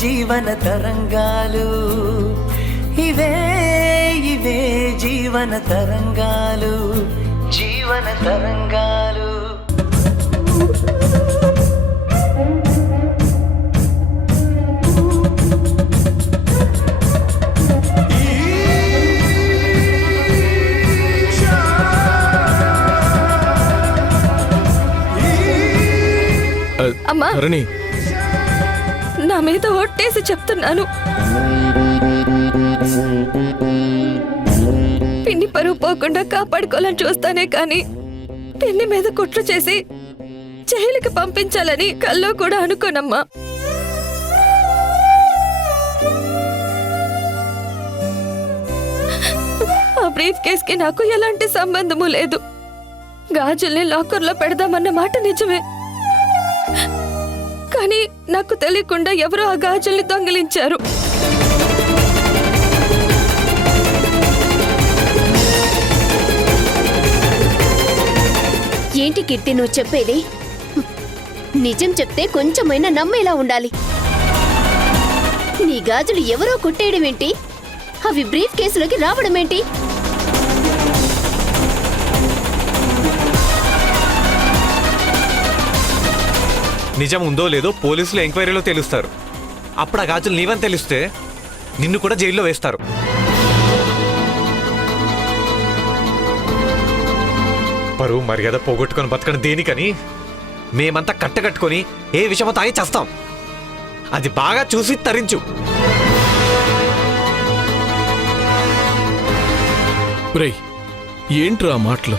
జీవన తరంగాలు, ఇవే ఇవే జీవన తరంగాలు, జీవన తరంగాలు. అమ్మా, నా మీద ఒట్టేసి చెప్తున్నాను, పిన్ని పరువు పోకుండా కాపాడుకోవాలని చూస్తానే కానీ పిన్ని మీద కుట్ర చేసి జైలుకి పంపించాలని కల్లో కూడా అనుకోనమ్మా. ఆ బ్రీఫ్ కేసుకి నాకు ఎలాంటి సంబంధము లేదు. గాజుల్ని లాకర్లో పెడదామన్న మాట నిజమే, కానీ నాకు తెలియకుండా ఎవరో ఆ గాజుల్ని దొంగిలించారు. ఏంటి కీర్తి నువ్వు చెప్పేది? నిజం చెప్తే కొంచెమైనా నమ్మేలా ఉండాలి. నీ గాజులు ఎవరో కొట్టేయడం ఏంటి? అవి బ్రీఫ్ కేసులోకి రావడం ఏంటి? నిజం ఉందో లేదో పోలీసులు ఎంక్వైరీలో తెలుస్తారు. అప్పుడు ఆ గాజులు నీవని తెలిస్తే నిన్ను కూడా జైల్లో వేస్తారు. పరువు మర్యాద పోగొట్టుకొని బతకని దేనికని మేమంతా కట్టకట్టుకొని ఏ విషయమో తాగి చేస్తాం. అది బాగా చూసి తరించు. ఏంట్రా మాటలు?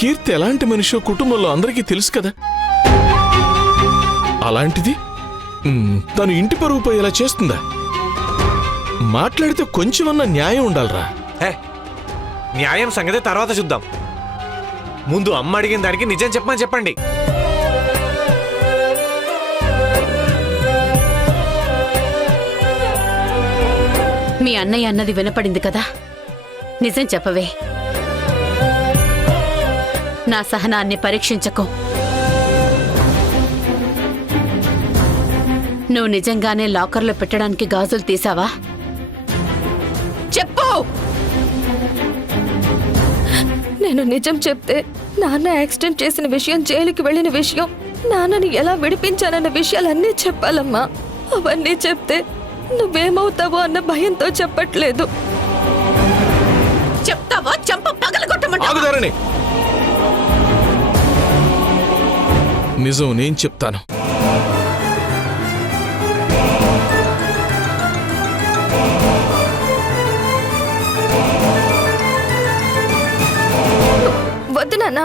కీర్తి ఎలాంటి మనిషో కుటుంబంలో అందరికీ తెలుసు కదా. అలాంటిది తను ఇంటి పరువుపై ఇలా చేస్తుందా? మాట్లాడితే కొంచెమన్నా న్యాయం ఉండాలరా. న్యాయం సంగతి తర్వాత చూద్దాం. ముందు అమ్మ అడిగిన దానికి నిజం చెప్పమని చెప్పండి. మీ అన్నయ్య అన్నది వినపడింది కదా, నిజం చెప్పవే. నా సహనాన్ని పరీక్షించకు. నువ్వు నిజంగానే లాకర్లో పెట్టడానికి గాజులు తీసావా? చెప్పు. నేను నిజం చెప్తే నాన్న యాక్సిడెంట్ చేసిన విషయం, జైలుకి వెళ్ళిన విషయం, నాన్నని ఎలా విడిపించానన్న విషయాలన్నీ చెప్పాలమ్మా. అవన్నీ చెప్తే నువ్వేమవుతావో అన్న భయంతో చెప్పట్లేదు. చెప్తావా? చంప పగలగొట్టమంటావా? నిజం నేను చెప్తాను. వద్దు నాన్న,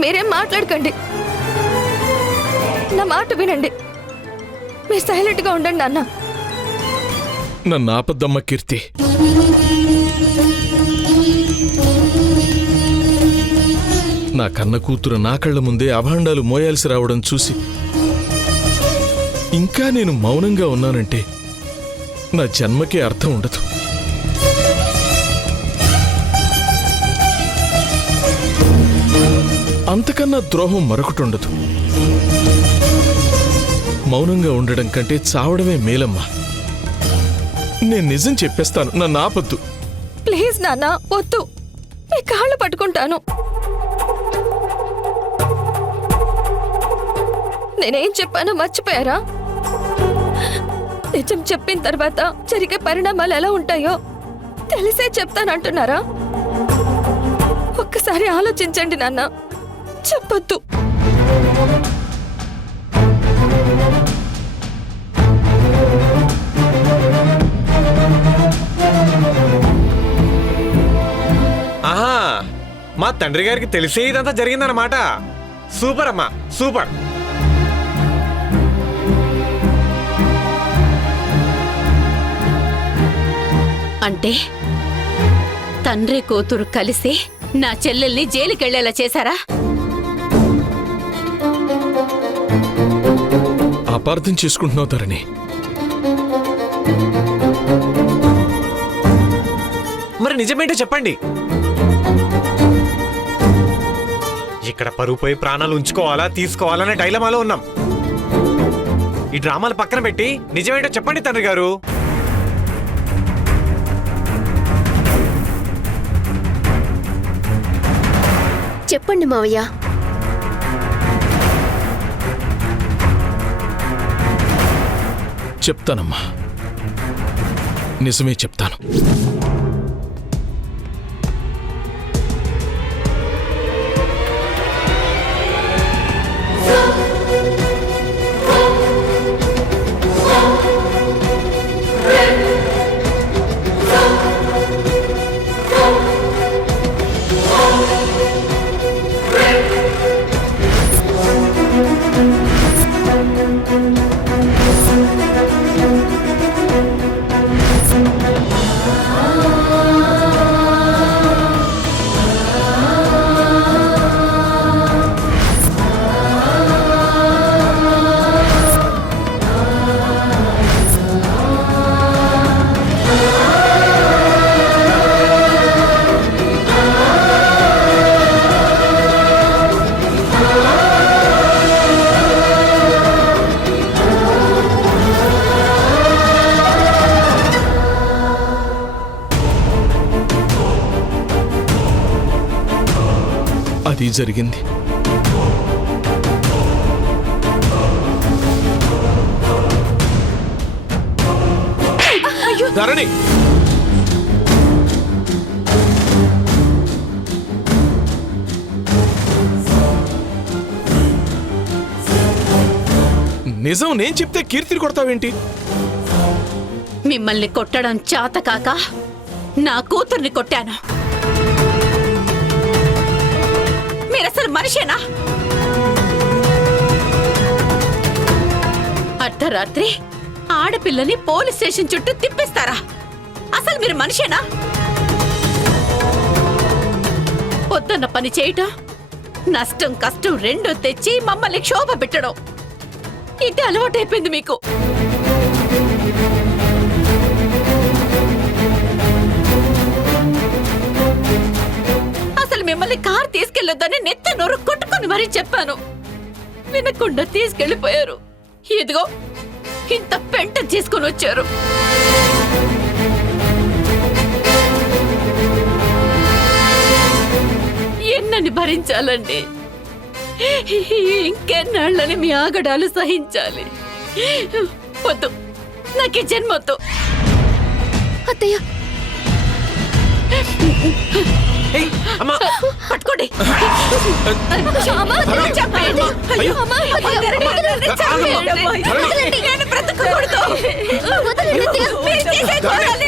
మీరేం మాట్లాడకండి. నా మాట వినండి. మీరు సైలెంట్ గా ఉండండి నాన్న. నన్ను ఆపద్దమ్మ కీర్తి. నా కన్న కూతురు నా కళ్ళ ముందే అభాండాలు మోయాల్సి రావడం చూసి ఇంకా నేను మౌనంగా ఉన్నానంటే నా జన్మకే అర్థం ఉండదు. అంతకన్నా ద్రోహం మరొకటి ఉండదు. మౌనంగా ఉండడం కంటే చావడమే మేలమ్మా. నేను నిజం చెప్పేస్తాను, నన్ను ఆపొద్దు. ప్లీజ్ నాన్న, వద్దు. మీ కాళ్ళు పట్టుకుంటాను. నేనేం చెప్పానో మర్చిపోయారా? నిజం చెప్పిన తర్వాత జరిగే పరిణామాలు ఎలా ఉంటాయో తెలిసే చెప్తానంటున్నారా? ఒక్కసారి ఆలోచించండి నాన్న, చెప్పొద్దు. ఆహా, మా తండ్రి గారికి తెలిసే ఇదంతా జరిగిందన్నమాట. సూపర్ అమ్మా, సూపర్. అంటే తండ్రి కూతురు కలిసి నా చెల్లెల్ని జైలుకెళ్లేలా చేశారా? అపార్థం చేసుకుంటున్నావు ధరణి. మరి నిజమేంటో చెప్పండి. ఇక్కడ పరువుపోయి ప్రాణాలు ఉంచుకోవాలా తీసుకోవాలనే డైలమాలో ఉన్నాం. ఈ డ్రామాలు పక్కన పెట్టి నిజమేంటో చెప్పండి తండ్రి గారు. చెప్పండి మావయ్య. చెప్తానమ్మా, నిజమే చెప్తాను. అది జరిగింది. ధరణి, నిజం నేను చెప్తే కీర్తిని కొడతావేంటి? మిమ్మల్ని కొట్టడం చేత కాక నా కూతుర్ని కొట్టాను. మీరసలు మనిషేనా? అర్ధరాత్రి ఆడపిల్లని పోలీస్ స్టేషన్ చుట్టూ తిప్పిస్తారా? అసలు మీరు మనిషేనా? పొద్దున్న పని చేయటం, నష్టం కష్టం రెండూ తెచ్చి మమ్మల్ని క్షోభ పెట్టడం, ఇది అలవాటైపోయింది మీకు. అసలు మిమ్మల్ని కారు తీసుకెళ్లొద్దని నెత్తి నోరు కొట్టుకుని మరీ చెప్పాను, వినకుండా తీసుకెళ్లిపోయారు. ఇదిగో ఇంత పెంట తీసుకుని వచ్చారు. ఎన్నని భరించాలండి? ఇంకెన్నాళ్ళని మీ ఆగడాలు సహించాలి? వద్దు, నాకు ఈ జన్మొద్దు. అత్తయ్య, ఏయ్, అమ్మా, పట్టుకోండి. నేను బ్రతకూడదు. మీరు చేసే ఘోరాలు